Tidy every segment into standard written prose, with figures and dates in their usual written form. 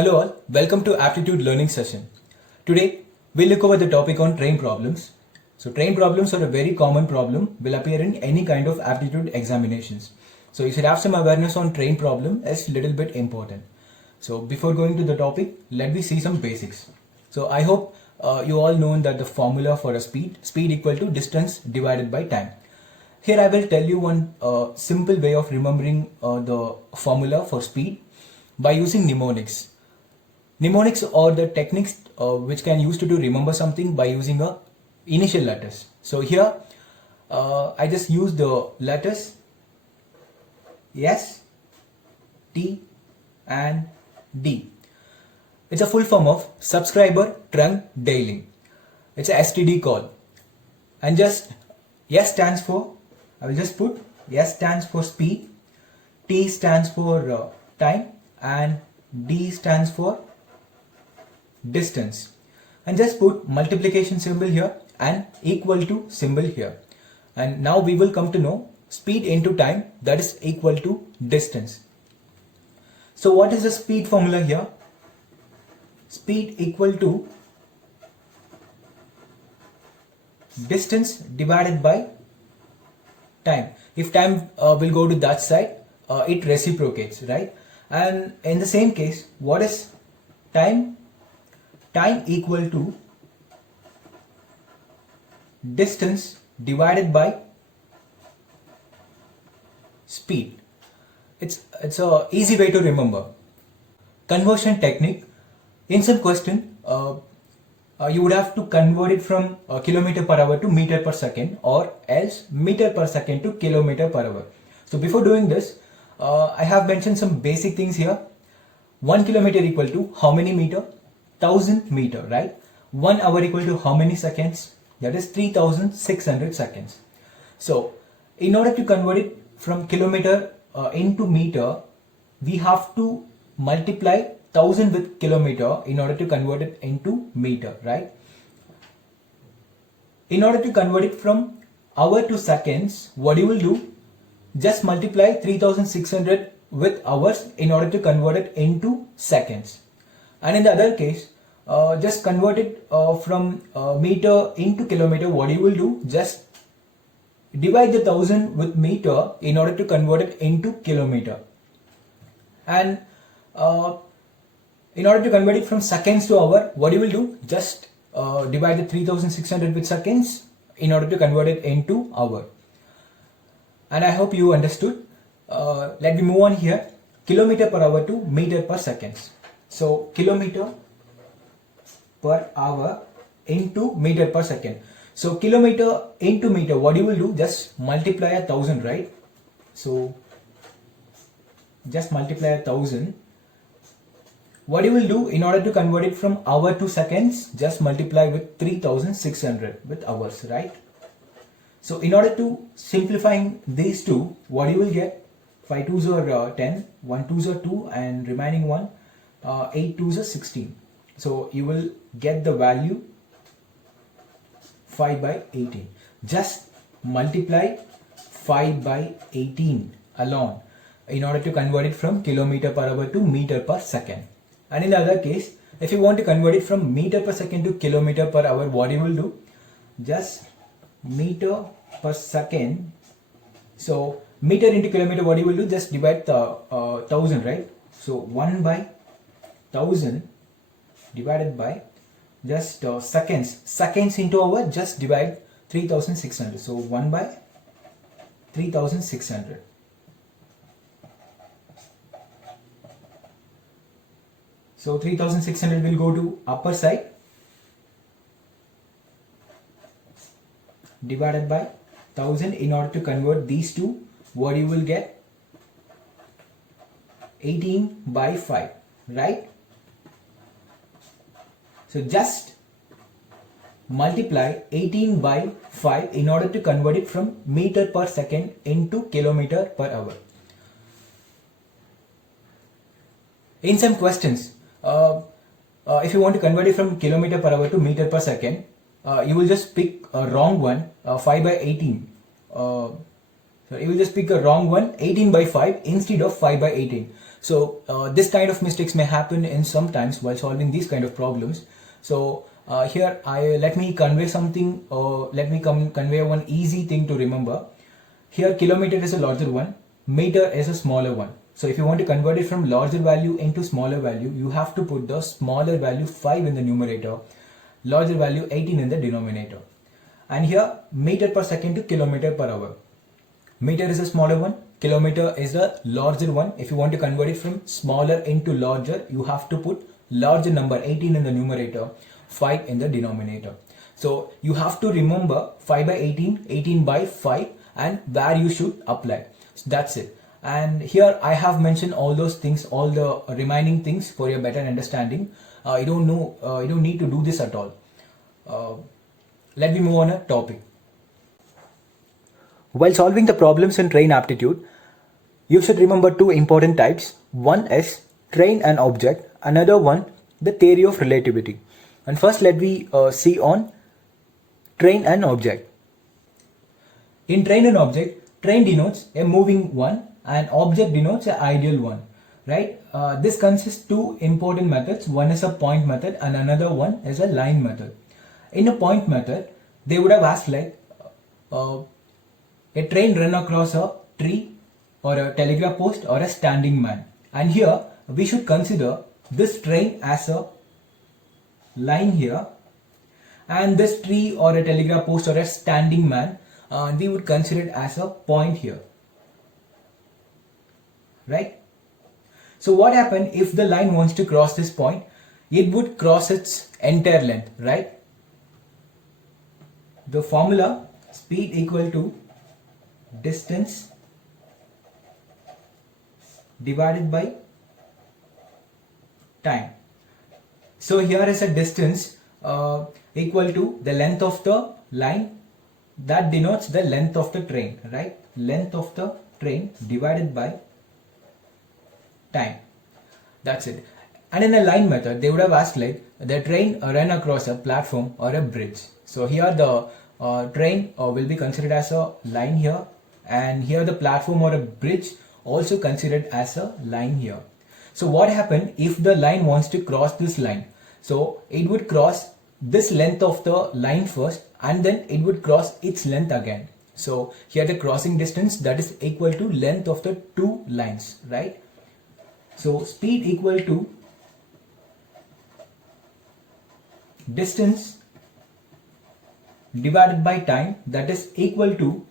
Hello all, welcome to Aptitude Learning Session. Today we'll look over the topic on train problems. So train problems are a very common problem, will appear in any kind of aptitude examinations. So you should have some awareness on train problem is little bit important. So before going to the topic, let me see some basics. So I hope you all know that the formula for a speed equal to distance divided by time. Here I will tell you one simple way of remembering the formula for speed by using mnemonics. Mnemonics are the techniques which can use to remember something by using a initial letters. So here I just use the letters S, T and D. It's a full form of subscriber trunk dialing. It's a STD call. And just S stands for, I will just put S stands for speed, T stands for time and D stands for distance, and just put multiplication symbol here and equal to symbol here. And now we will come to know speed into time, that is equal to distance. So what is the speed formula here? Speed equal to distance divided by time. If time will go to that side, it reciprocates, right? And in the same case, what is time? Time equal to distance divided by speed. It's a easy way to remember. Conversion technique. In some question, you would have to convert it from kilometer per hour to meter per second, or else meter per second to kilometer per hour. So before doing this, I have mentioned some basic things here. 1 kilometer equal to how many meter? 1000 meter, right? 1 hour equal to how many seconds? That is 3600 seconds. So in order to convert it from kilometer into meter, we have to multiply 1000 with kilometer in order to convert it into meter, right? In order to convert it from hour to seconds, what you will do? Just multiply 3600 with hours in order to convert it into seconds. And in the other case, just convert it from meter into kilometer. What you will do? Just divide the 1000 with meter in order to convert it into kilometer. And in order to convert it from seconds to hour, what you will do? Just divide the 3600 with seconds in order to convert it into hour. And I hope you understood. Let me move on here. Kilometer per hour to meter per seconds. So kilometer per hour into meter per second. So kilometer into meter, what you will do? Just multiply 1000, right? So just multiply 1000. What you will do in order to convert it from hour to seconds? Just multiply with 3600 with hours, right? So in order to simplifying these two, what you will get? 5 2s are 10, 1 2s are 2, and remaining one 8 2s are 16. So you will get the value 5 by 18. Just multiply 5 by 18 alone in order to convert it from kilometer per hour to meter per second. And in the other case, if you want to convert it from meter per second to kilometer per hour, what you will do? Just meter per second. So meter into kilometer, what you will do? Just divide the 1000, right? So 1 by 1000 divided by just seconds into hour, just divide 3600. So 1 by 3600. So 3600 will go to upper side, divided by 1000. In order to convert these two, what you will get? 18 by 5, right? So just multiply 18 by 5 in order to convert it from meter per second into kilometer per hour. In some questions, if you want to convert it from kilometer per hour to meter per second, you will just pick a wrong one, 5 by 18. So you will just pick a wrong one, 18 by 5 instead of 5 by 18. So this kind of mistakes may happen in sometimes while solving these kind of problems. So here let me convey something, let me convey one easy thing to remember. Here kilometer is a larger one, meter is a smaller one. So if you want to convert it from larger value into smaller value, you have to put the smaller value 5 in the numerator, larger value 18 in the denominator. And here meter per second to kilometer per hour. Meter is a smaller one, kilometer is the larger one. If you want to convert it from smaller into larger, you have to put larger number 18 in the numerator, 5 in the denominator. So you have to remember 5 by 18, 18 by 5, and where you should apply. So that's it. And here I have mentioned all those things, all the remaining things for your better understanding. You don't need to do this at all. Let me move on a topic. While solving the problems in train aptitude, you should remember two important types. One is train and object, another one the theory of relativity. And first let me see on train and object. In train and object, train denotes a moving one and object denotes an ideal one, right? This consists two important methods. One is a point method and another one is a line method. In a point method, they would have asked like a train run across a tree or a telegraph post or a standing man. And here we should consider this train as a line here, and this tree or a telegraph post or a standing man we would consider it as a point here, right? So what happens if the line wants to cross this point? It would cross its entire length, right? The formula speed equal to distance divided by time. So here is a distance equal to the length of the line, that denotes the length of the train, right? Length of the train divided by time. That's it. And in a line method, they would have asked like the train ran across a platform or a bridge. So here the train will be considered as a line here, and here the platform or a bridge also considered as a line here. So what happened if the line wants to cross this line? So it would cross this length of the line first, and then it would cross its length again. So here the crossing distance, that is equal to length of the two lines, right? So speed equal to distance divided by time, that is equal to,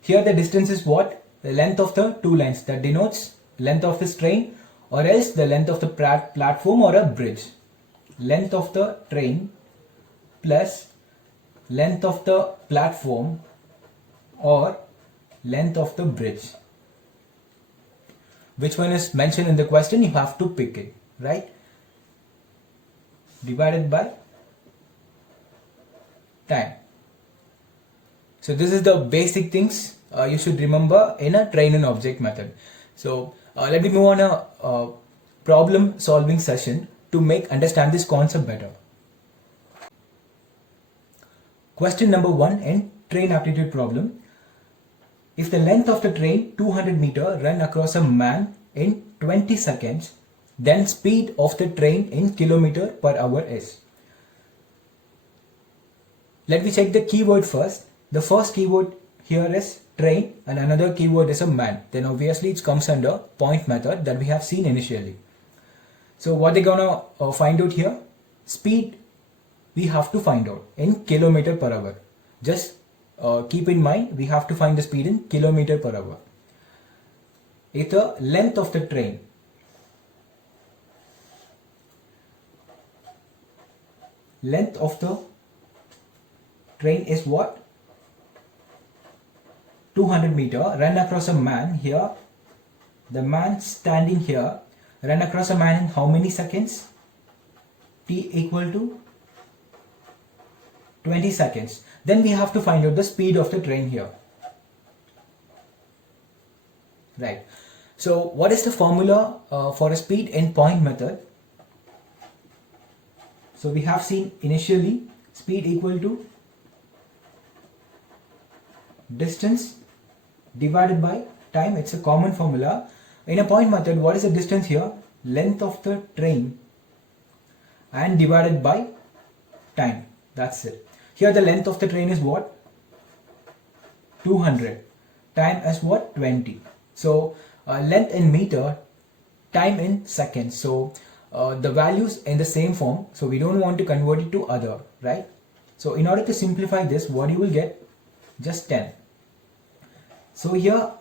here the distance is what? The length of the two lines, that denotes length of this train, or else the length of the platform or a bridge. Length of the train plus length of the platform or length of the bridge. Which one is mentioned in the question, you have to pick it, right? Divided by time. So this is the basic things you should remember in a train and object method. So let me move on a problem solving session to make understand this concept better. Question number 1 in train aptitude problem. If the length of the train 200 meter run across a man in 20 seconds, then speed of the train in kilometer per hour is. Let me check the keyword first. The first keyword here is train and another keyword is a man. Then obviously it comes under point method that we have seen initially. So what they're gonna find out here? Speed we have to find out in kilometer per hour. Just keep in mind we have to find the speed in kilometer per hour. If the length of the train is what? 200 meter, run across a man here. The man standing here, run across a man in how many seconds? T equal to 20 seconds. Then we have to find out the speed of the train here. Right. So what is the formula for a speed in point method? So we have seen initially speed equal to distance divided by time. It's a common formula. In a point method, what is the distance here? Length of the train and divided by time. That's it. Here the length of the train is what? 200. Time is what? 20. So length in meter, time in seconds. So the values in the same form. So we don't want to convert it to other, right? So in order to simplify this, what you will get? Just 10. So here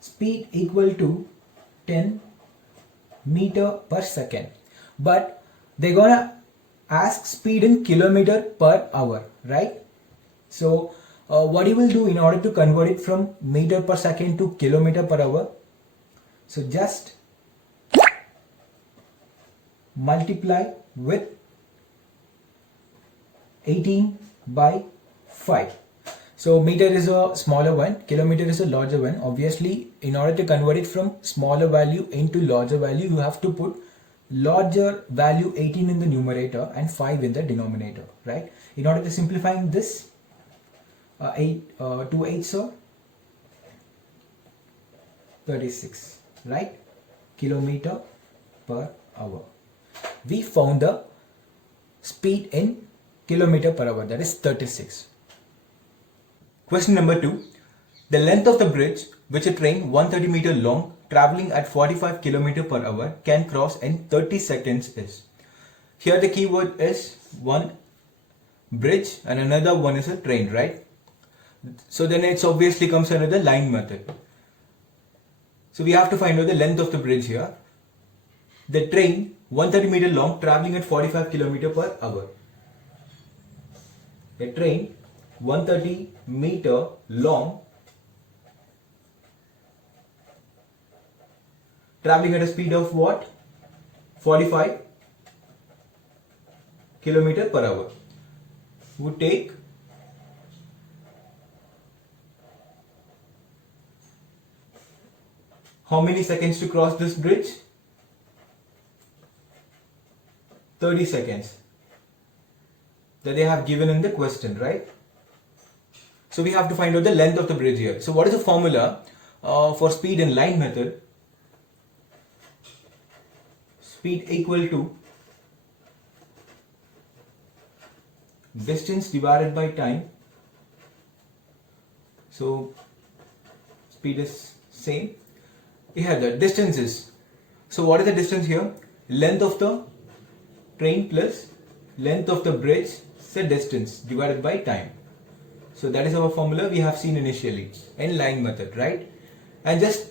speed equal to 10 meter per second. But they're gonna ask speed in kilometer per hour, right? So what you will do in order to convert it from meter per second to kilometer per hour? So just multiply with 18 by 5. So meter is a smaller one, kilometer is a larger one. Obviously, in order to convert it from smaller value into larger value, you have to put larger value 18 in the numerator and 5 in the denominator, right? In order to simplifying this, 2 8s are 36, right? Kilometer per hour. We found the speed in kilometer per hour, that is 36. Question number 2. The length of the bridge which a train 130 meter long traveling at 45 km per hour can cross in 30 seconds is. Here the keyword is one bridge and another one is a train, right? So then it's obviously comes under the line method. So we have to find out the length of the bridge here. The train 130 meter long traveling at 45 km per hour. The train 130 meter long traveling at a speed of what? 45 km per hour would take how many seconds to cross this bridge? 30 seconds that they have given in the question, right? So we have to find out the length of the bridge here. So what is the formula for speed in line method? Speed equal to distance divided by time. So speed is same. Here the distance is. So what is the distance here? Length of the train plus length of the bridge is the distance divided by time. So that is our formula we have seen initially in line method, right? And just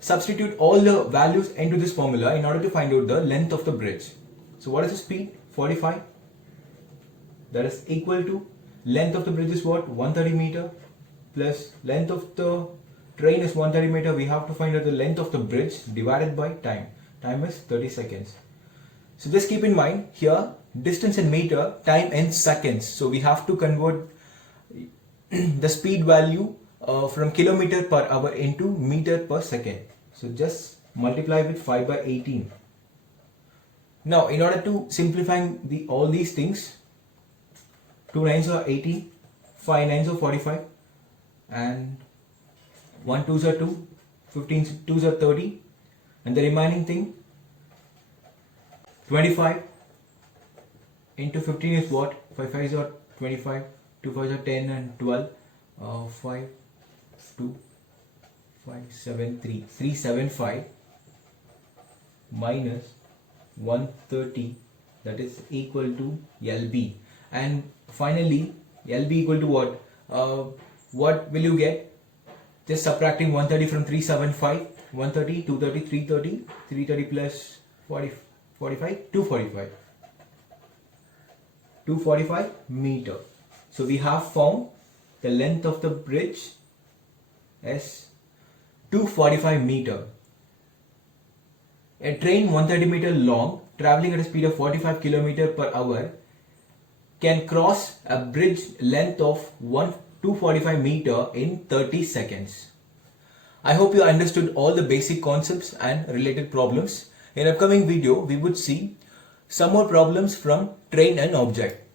substitute all the values into this formula in order to find out the length of the bridge. So what is the speed? 45. That is equal to length of the bridge is what? 130 meter plus length of the train is 130 meter. We have to find out the length of the bridge divided by time. Time is 30 seconds. So just keep in mind here distance in meter, time in seconds. So we have to convert the speed value from kilometer per hour into meter per second. So just multiply with 5 by 18. Now in order to simplifying all these things, 2 9s are 80, 5 9s are 45 and 1 2s are 2, 15 2s are 30 and the remaining thing 25 into 15 is what? 5 5s are 25, 2 5s are 10 and 12, 5 2 5 7 3 375 minus 130, that is equal to LB, and finally LB equal to what? What will you get? Just subtracting 130 from 375, 130, 230, 330, 330 plus 40, 45, 245. 245 meter. So we have found the length of the bridge as 245 meter. A train 130 meter long traveling at a speed of 45 km per hour can cross a bridge length of 245 meter in 30 seconds. I hope you understood all the basic concepts and related problems. In upcoming video, we would see some more problems from train and object.